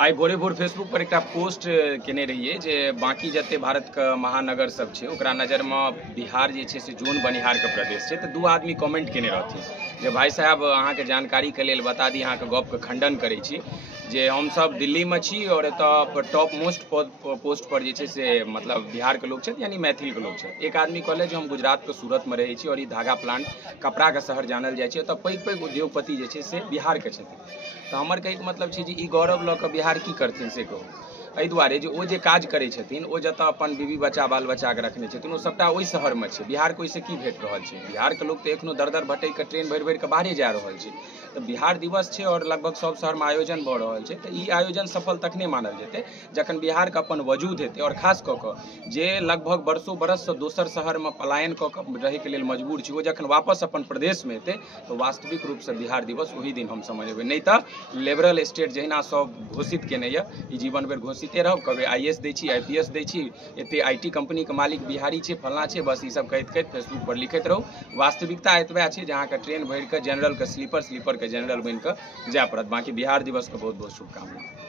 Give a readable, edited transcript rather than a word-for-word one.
आई भोरे भोर फेसबुक पर एक पोस्ट केने रहिए जे बाकी जते भारत के महानगर सब छे ओकरा नजर में बिहार जे छे से जोन बनिहार के प्रदेश छे। तो दू आदमी कमेंट केने रहथिन जे भाई साहब अहाँ के जानकारी के लेल बता दी, अहाँ के गप के खंडन करै छी जे हम सब दिल्ली में छी और एतऽ टॉप मोस्ट पोस्ट पर जे छे से मतलब बिहार के लोग छथि, यानी मैथिल के लोग छथि। एक आदमी कहले जे हम गुजरात के सूरत में रहै छी और ई धागा प्लांट कपड़ा के शहर जानल जाइ छै, एतऽ पैघ पैघ उद्योगपति जे छे से बिहार के छथिन। तो हमर कहैके मतलब छै जे ई गौरव लऽ कऽ बिहार की करथिन से कहू। एहि दुआरे जे ओ जे काज करै छथिन, ओ जतऽ अपन बीवी बच्चा बाल बच्चाके रखने छथिन, ओ सबटा ओहि शहरमे छै। बिहारके ओहिसँ की भेट रहल छै? बिहारके लोक तऽ एखनो दर दर भटकि ट्रेन भरि भरि कऽ बाहरे जा रहल छै। तऽ बिहार दिवस छै और लगभग सब शहरमे आयोजन भऽ रहल छै। तऽ ई आयोजन सफल तखने मानल जेतै जखन बिहारके अपन वजूद हेतै, और खास कऽ कऽ जे लगभग बरसों बरससँ दोसर शहरमे पलायन कऽ कऽ रहैके लेल मजबूर छै, ओ जखन वापस अपन प्रदेशमे एतै तऽ वास्तविक रूपसँ बिहार दिवस ओहि दिन हमसब मनेबै। नहि तऽ लिबरल स्टेट जहिना सब घोषित केने यऽ, ई जीवन भरि घोषिते रहब, कभी IAS दै छी, IPS दै छी, एते IT कंपनी के मालिक बिहारी छै, फलना छै, बस ई सब कहैत कहैत फेसबुक पर लिखैत रहू। वास्तविकता एतबे छै जे अहाँके ट्रेन भरि कऽ जनरल के स्लीपर, स्लीपर के जनरल बनि कऽ जाय पड़त। बाकी बिहार दिवस के बहुत बहुत शुभकामना।